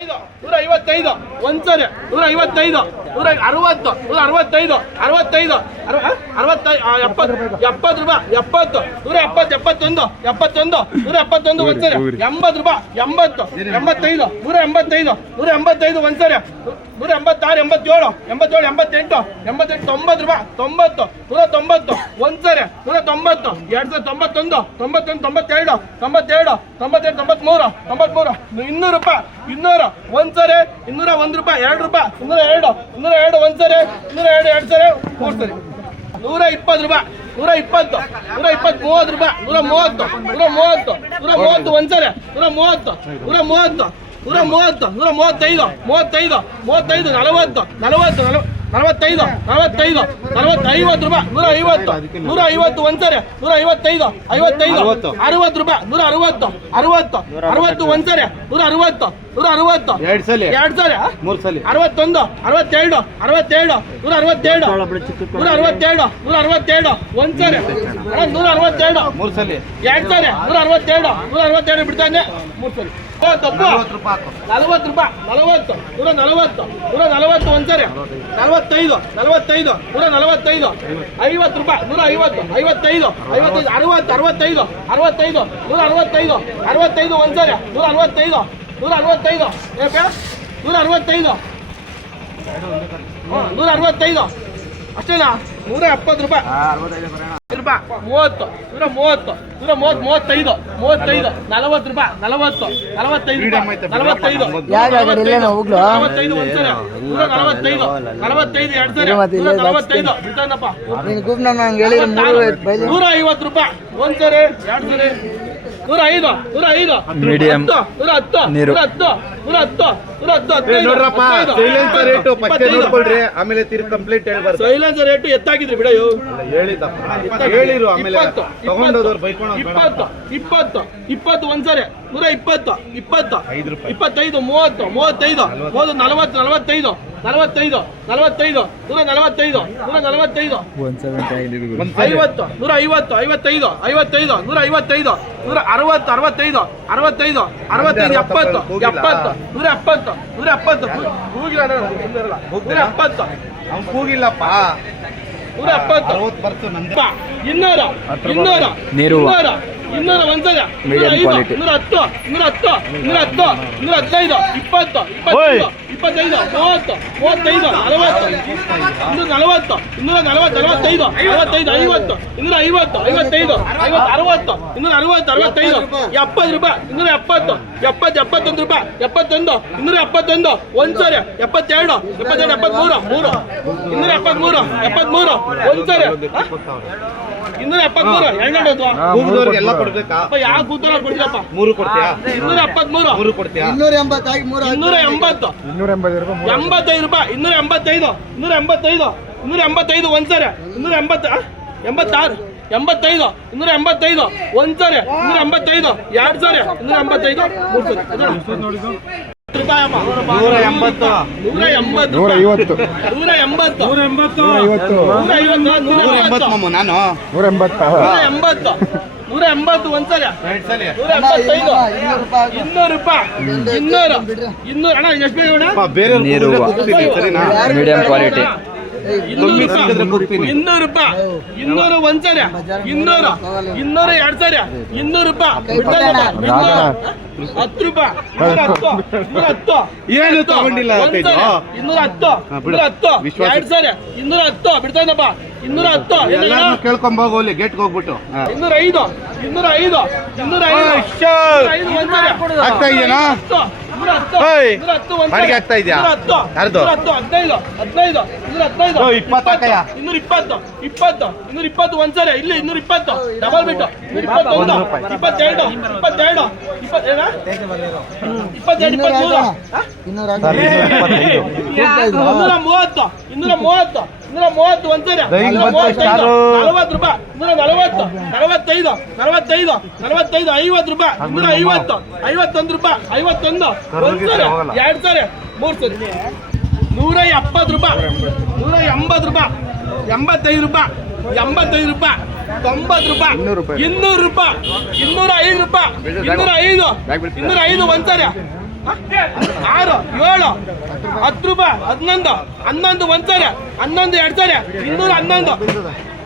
155 ಒಂದ್ಸರಿ 155 160 165 65 70 ರೂಪಾಯಿ 70 170 71 71 ಒಂದ್ಸರಿ 80 ರೂಪಾಯಿ 80 85 185 185 ಒಂದ್ಸರಿ 186 87 87 88 88 90 ರೂಪಾಯಿ 90 190 ಒಂದ್ಸರಿ 190 291 91 92 92 92 93 93 200 ರೂಪಾಯಿ 200 ಒಂದ್ಸರಿ 201 ರೂಪಾಯಿ 2 ರೂಪಾಯಿ 202 202 ಒಂದ್ಸರಿ 202 ಎರಡು ಸರಿ 3 ಸರಿ 120 ರೂಪಾಯಿ 120 120 30 ರೂಪಾಯಿ 130 130 130 ಒಂದ್ಸರಿ 130 130 130 135 35 35 40 40 45 45 50 ರೂಪಾಯಿ 150 150 ಒಂದ್ಸರಿ 155 55 60 ರೂಪಾಯಿ 160 60 60 ಒಂದ್ಸರಿ 160 160 ಎರಡು ಸಲ 3 ಸಲ 61 62 67 167 167 167 ಒಂದ್ಸರಿ 162 3 ಸಲ ಎರಡು ಸರಿ 162 162 ಬಿಡ್ತಾನೆ 3 ಸರಿ 40 ರೂಪಾಯಿ 40 140 140 ಒಂದ್ಸರಿ 45 45 145 50 ರೂಪಾಯಿ 150 55 55 60 65 65 165 ಒಂದ್ಸರಿ 165 165 165 165 ಅಷ್ಟೇನಾ 170 ರೂಪಾಯಿ 30 130 135 35 40 ರೂಪಾಯಿ 40 45 45 45 ಒಂದ್ಸರಿ 145 45 ಎರಡು ಸರಿ 145 ಬಿಡ್ತಾನಪ್ಪ 150 ರೂಪಾಯಿ ಒಂದ್ಸರಿ ಎರಡು ಸರಿ 105 105 ಮೀಡಿಯಂ 110 110 110 110 ನೋಡ್ರಪ್ಪ ಸೈಲೆನ್ಸರ್ ರೇಟು ಪತ್ತೆ ನೋಡ್ಕೊಳ್ರಿ ಆಮೇಲೆ ತಿರ್ಗಿ ಕಂಪ್ಲೀಟ್ ಹೇಳ್ಬಾರ್ದು ಸೈಲೆನ್ಸರ್ ರೇಟು ಎತ್ತಾಗಿದ್ರಿ ಬಿಡೋ ಹೇಳಿರು ಆಮೇಲೆ ತಗೊಂಡೋದವ್ರು ಬೈಕೊಂಡು 20 20 ಒಂದ್ಸರಿ 120 20 25 30 35 40 45 45 45 145 145 50 150 55 55 155 160 65 65 65 70 70 170 ಹೋಗಿಲ್ಲ 170 ಅವ್ನು ಕೂಗಿಲ್ಲಪ್ಪ 170 200 ಒಂದ್ಸರಿ 110 110 115 20 25 25 30 35 40 240 45 45 50 250 55 60 70 ರೂಪಾಯಿ 270 71 ರೂಪಾಯಿ 71 271 ಒಂದ್ಸರಿ 72 73 273 ಒಂದ್ಸರಿ 273 ಕೂಗಿದವ್ರಿಗೆಲ್ಲ ಕೊಡ್ಬೇಕಾ ಯಾವ ಕೂತಲ್ಲ ಕೊಡ್ತೀರಪ್ಪ 3 ಕೊಡ್ತೀಯಾ 273 3 ಕೊಡ್ತೀಯಾ 280 85 ರೂಪಾಯಿ 285 285 ಒಂದ್ಸರಿ 280 86 85 285 ಒಂದ್ಸರಿ 285 ಎರಡು ಸರಿ 285 180 ಒಂದ್ಸರಿ 200 ರೂಪಾಯಿ 200 ಅಣ್ಣ ಎಷ್ಟು ಮೀಡಿಯಂ ಕ್ವಾಲಿಟಿ 200 ರೂಪಾಯಿ 200 ಒಂದ್ಸರಿ 200 ಎರಡು ಸರಿ 200 ರೂಪಾಯಿ 10 ರೂಪಾಯಿ 110 ಏನು ತಗೊಂಡಿಲ್ಲ 210 ಎರಡು ಸರಿ 210 ಬಿಡ್ತಾನಪ್ಪ 210 ಕೇಳ್ಕೊಂಬೋಗೋಲಿ ಗೇಟ್ಗೆ ಹೋಗ್ಬಿಟ್ಟು 205 ಆಗ್ತಾ ಇದೆಯಾ ಅಡಿಗೆ ಆಗ್ತಾ ಇದೆಯಾ ಯಾರ್ದು 220 ಒಂದ್ಸರಿ ಇಲ್ಲಿ 220 ಡಬಲ್ ಬಿಟ್ಟು 22 230 ಒಂದ್ಸರಿ 40 ರೂಪಾಯಿ 140 45 50 ರೂಪಾಯಿ 51 ರೂಪಾಯಿ 51 ಒಂದ್ಸರಿ ಎರಡು ಸರಿ 3 ಸರಿ 170 ರೂಪಾಯಿ 180 ರೂಪಾಯಿ 85 ರೂಪಾಯಿ 85 ರೂಪಾಯಿ 90 ರೂಪಾಯಿ 200 ರೂಪಾಯಿ 205 ರೂಪಾಯಿ 205 ಒಂದ್ಸರಿ 6 7 10 ರೂಪಾಯಿ 11 11 ಒಂದ್ಸರಿ 11 2 ಸರಿ 211